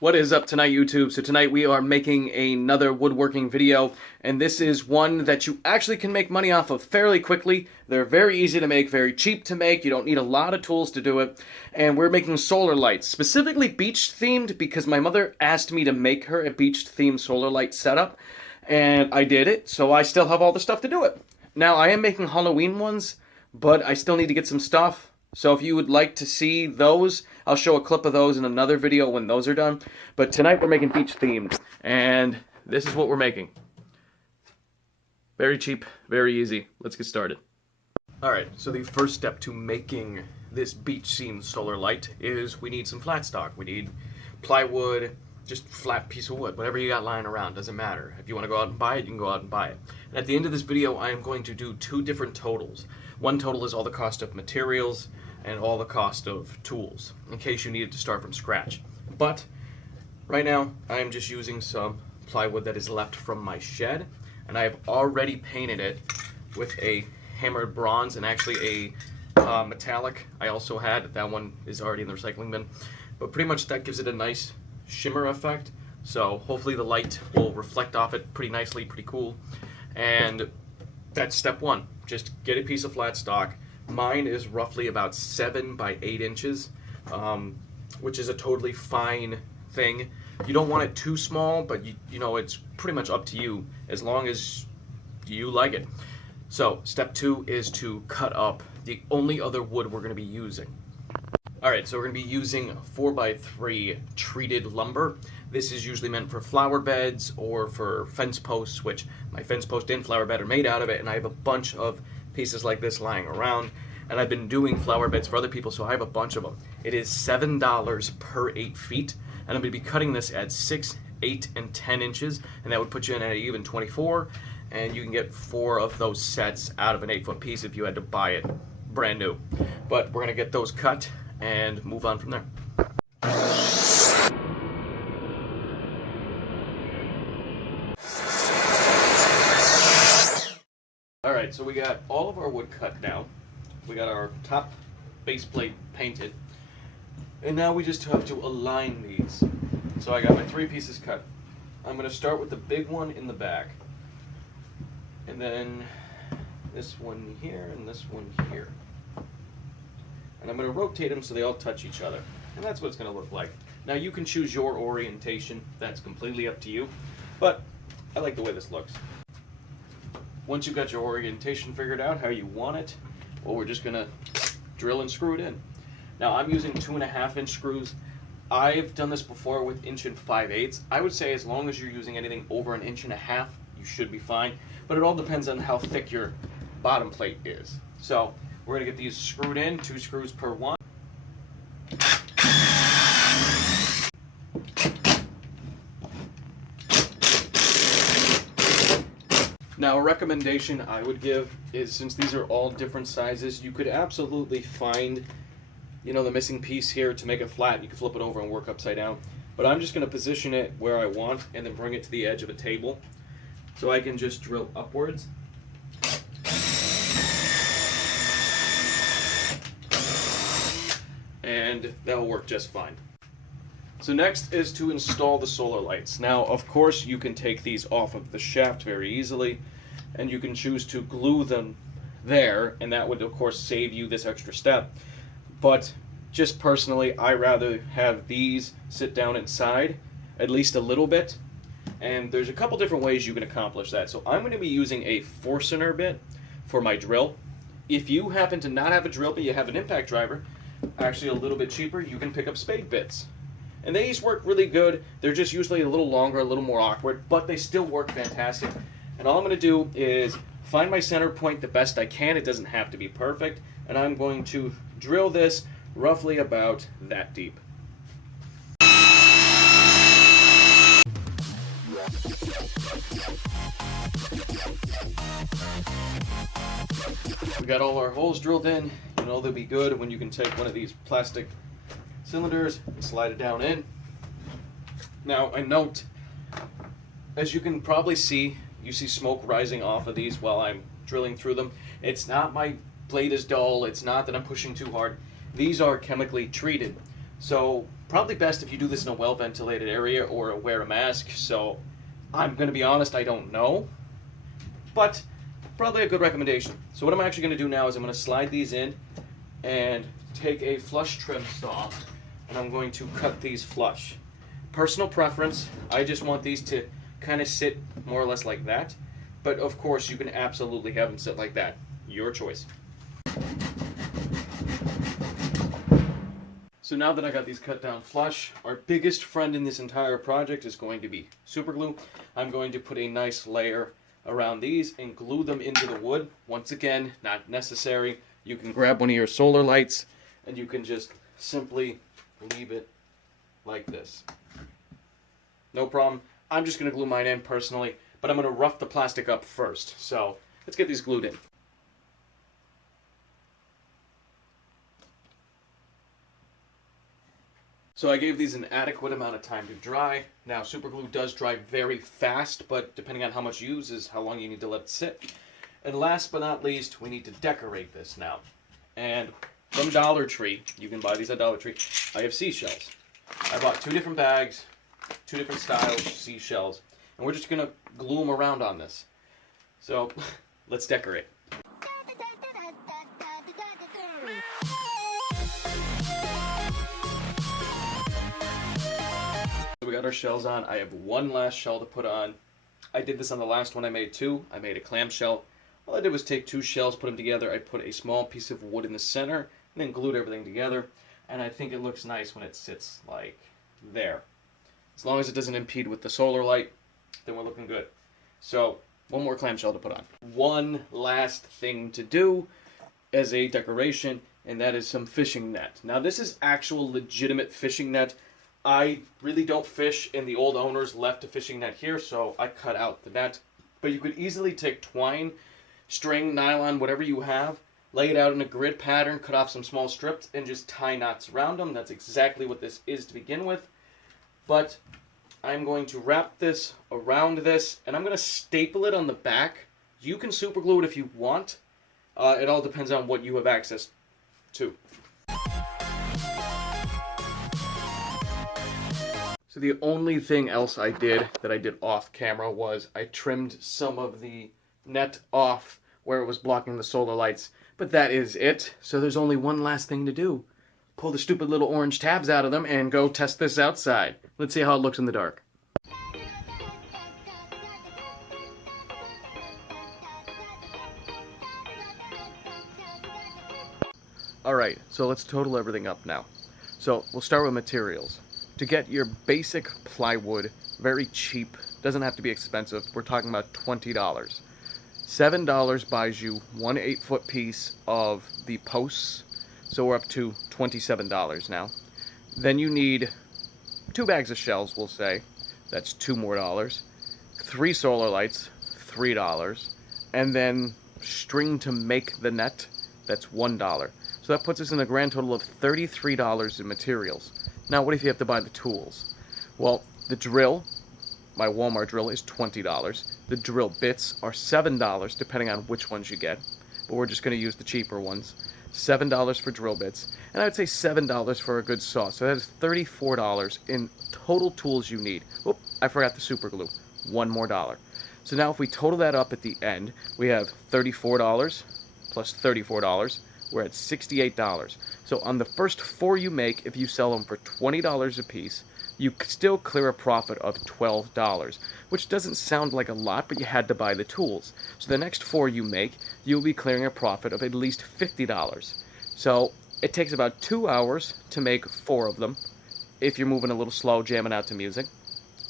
What is up tonight, YouTube? So tonight we are making another woodworking video, and this is one that you actually can make money off of fairly quickly. They're very easy to make, very cheap to make. You don't need a lot of tools to do it. And we're making solar lights, specifically beach themed, because my mother asked me to make her a beach themed solar light setup, and I did it, so I still have all the stuff to do it. Now I am making Halloween ones, but I still need to get some stuff. So if you would like to see those, I'll show a clip of those in another video when those are done. But tonight we're making beach themed, and this is what we're making. Very cheap, very easy. Let's get started. Alright, so the first step to making this beach themed solar light is we need some flat stock. We need plywood, just flat piece of wood, whatever you got lying around, doesn't matter. If you want to go out and buy it, you can go out and buy it. And at the end of this video, I am going to do two different totals. One total is all the cost of materials and all the cost of tools, in case you needed to start from scratch. But right now, I am just using some plywood that is left from my shed, and I have already painted it with a hammered bronze and actually a metallic I also had. That one is already in the recycling bin. But pretty much that gives it a nice shimmer effect, so hopefully the light will reflect off it pretty nicely, pretty cool. And that's step one. Just get a piece of flat stock. Mine is roughly about 7 by 8 inches, which is a totally fine thing. You don't want it too small, but you know, it's pretty much up to you as long as you like it. So step two is to cut up the only other wood we're going to be using. Alright, so we're going to be using 4x3 treated lumber. This is usually meant for flower beds or for fence posts, which my fence post and flower bed are made out of it, and I have a bunch of pieces like this lying around, and I've been doing flower beds for other people, so I have a bunch of them. It is $7 per 8 feet, and I'm going to be cutting this at 6, 8, and 10 inches, and that would put you in at an even 24, and you can get 4 of those sets out of an 8-foot piece if you had to buy it brand new. But we're going to get those cut and move on from there. Alright, so we got all of our wood cut now. We got our top base plate painted. And now we just have to align these. So I got my 3 pieces cut. I'm going to start with the big one in the back. And then this one here and this one here. And I'm going to rotate them so they all touch each other. And that's what it's going to look like. Now you can choose your orientation. That's completely up to you. But I like the way this looks. Once you've got your orientation figured out, how you want it, well, we're just going to drill and screw it in. Now I'm using 2.5-inch screws. I've done this before with 1 5/8. I would say as long as you're using anything over 1.5 inches, you should be fine. But it all depends on how thick your bottom plate is. So we're going to get these screwed in, 2 screws per one. Now a recommendation I would give is, since these are all different sizes, you could absolutely find, you know, the missing piece here to make it flat. You can flip it over and work upside down. But I'm just going to position it where I want and then bring it to the edge of a table. So I can just drill upwards. And that will work just fine. So next is to install the solar lights. Now, of course, you can take these off of the shaft very easily, and you can choose to glue them there, and that would, of course, save you this extra step. But just personally, I rather have these sit down inside, at least a little bit, and there's a couple different ways you can accomplish that. So I'm going to be using a Forstner bit for my drill. If you happen to not have a drill, but you have an impact driver, actually a little bit cheaper, you can pick up spade bits. And these work really good. They're just usually a little longer, a little more awkward, but they still work fantastic. And all I'm going to do is find my center point the best I can. It doesn't have to be perfect. And I'm going to drill this roughly about that deep. We got all our holes drilled in. You know they'll be good when you can take one of these plastic cylinders and slide it down in. Now a note, as you can probably see, you see smoke rising off of these while I'm drilling through them. It's not my blade is dull, it's not that I'm pushing too hard. These are chemically treated. So Probably best if you do this in a well-ventilated area or wear a mask, so I'm going to be honest, I don't know. But probably a good recommendation. So what I'm actually going to do now is I'm going to slide these in and take a flush trim saw, and I'm going to cut these flush. Personal preference, I just want these to kind of sit more or less like that. But of course, you can absolutely have them sit like that. Your choice. So now that I got these cut down flush, our biggest friend in this entire project is going to be super glue. I'm going to put a nice layer around these and glue them into the wood. Once again, not necessary. You can grab one of your solar lights and you can just simply leave it like this. No problem. I'm just going to glue mine in personally, but I'm going to rough the plastic up first. So let's get these glued in. So I gave these an adequate amount of time to dry. Now, super glue does dry very fast, but depending on how much you use is how long you need to let it sit. And last but not least, we need to decorate this now. And from Dollar Tree, you can buy these at Dollar Tree, I have seashells. I bought 2 different bags, 2 different styles seashells, and we're just going to glue them around on this. So, let's decorate. So we got our shells on. I have one last shell to put on. I did this on the last one. I made 2. I made a clam shell. All I did was take 2 shells, put them together. I put a small piece of wood in the center, and then glued everything together. And I think it looks nice when it sits like there. As long as it doesn't impede with the solar light, then we're looking good. So, one more clamshell to put on. One last thing to do as a decoration, and that is some fishing net. Now, this is actual legitimate fishing net. I really don't fish, and the old owners left a fishing net here, so I cut out the net. But you could easily take twine, string, nylon, whatever you have, lay it out in a grid pattern, cut off some small strips, and just tie knots around them. That's exactly what this is to begin with. But I'm going to wrap this around this, and I'm going to staple it on the back. You can super glue it if you want. It all depends on what you have access to. So the only thing else I did that I did off camera was I trimmed some of the net off where it was blocking the solar lights. But that is it. So there's only one last thing to do. Pull the stupid little orange tabs out of them and go test this outside. Let's see how it looks in the dark. Alright, so let's total everything up now. So we'll start with materials. To get your basic plywood, very cheap, doesn't have to be expensive, we're talking about $20. $7 buys you one 8-foot piece of the posts, so we're up to $27 now. Then you need 2 bags of shells, we'll say, that's $2 more. 3 solar lights, $3, and then string to make the net, that's $1. So that puts us in a grand total of $33 in materials. Now, what if you have to buy the tools? Well, the drill, my Walmart drill, is $20. The drill bits are $7, depending on which ones you get. But we're just going to use the cheaper ones. $7 for drill bits. And I would say $7 for a good saw. So that is $34 in total tools you need. Oop, I forgot the super glue. $1 more. So now if we total that up at the end, we have $34 plus $34. We're at $68. So on the first 4 you make, if you sell them for $20 a piece, you still clear a profit of $12, which doesn't sound like a lot, but you had to buy the tools. So the next 4 you make, you'll be clearing a profit of at least $50. So it takes about 2 hours to make 4 of them, if you're moving a little slow, jamming out to music,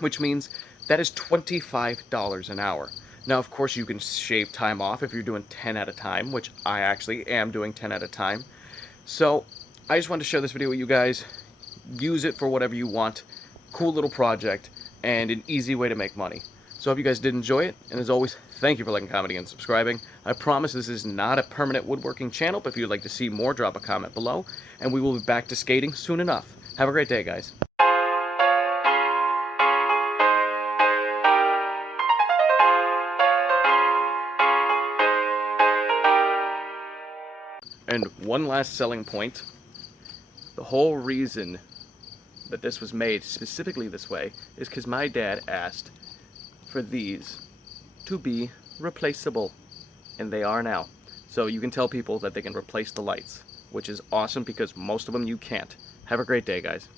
which means that is $25 an hour. Now, of course, you can shave time off if you're doing 10 at a time, which I actually am doing 10 at a time. So I just wanted to share this video with you guys. Use it for whatever you want. Cool little project and an easy way to make money. So I hope you guys did enjoy it. And as always, thank you for liking, commenting, and subscribing. I promise this is not a permanent woodworking channel, but if you'd like to see more, drop a comment below. And we will be back to skating soon enough. Have a great day, guys. And one last selling point. The whole reason that this was made specifically this way is because my dad asked for these to be replaceable, and they are now. So you can tell people that they can replace the lights, which is awesome because most of them you can't. Have a great day, guys.